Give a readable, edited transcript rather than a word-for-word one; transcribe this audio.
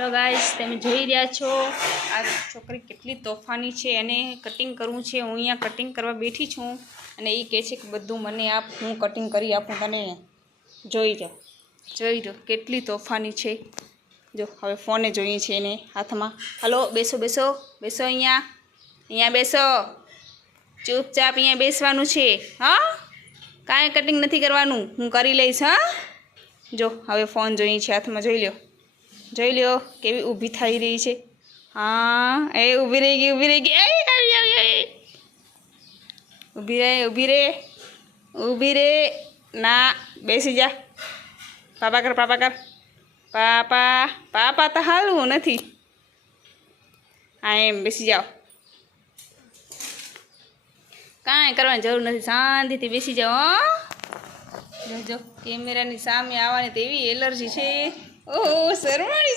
Hello guys, તમે જોઈ રહ્યા છો આ છોકરી કેટલી તોફાની છે. એને કટિંગ કરવું છે. હું અહીંયા કટિંગ કરવા બેઠી છું અને એ કહે છે કે બધું મને આપ, હું કટિંગ કરી આપું તને. જોઈ જાઓ કેટલી તોફાની છે. જો હવે ફોને જોઈએ છે એને હાથમાં. હલો, બેસો બેસો બેસો, અહીંયા બેસો. ચૂપચાપ અહીંયા બેસવાનું છે. હા, કાંઈ કટિંગ નથી કરવાનું, હું કરી લઈશ. હા, જો હવે ફોન જોઈએ છે હાથમાં. જોઈ લ્યો કેવી ઊભી થઈ રહી છે. હા, એ ઊભી રહી ગઈ ઊભી રે. ના, બેસી જા. પાપા કર પાપા તો હાલવું નથી. હા, એમ બેસી જાઓ. કાંઈ કરવાની જરૂર નથી, શાંતિથી બેસી જાઓ. જો કેમેરાની સામે આવવાની તો એવી એલર્જી છે. ઓહો, શરમાઈ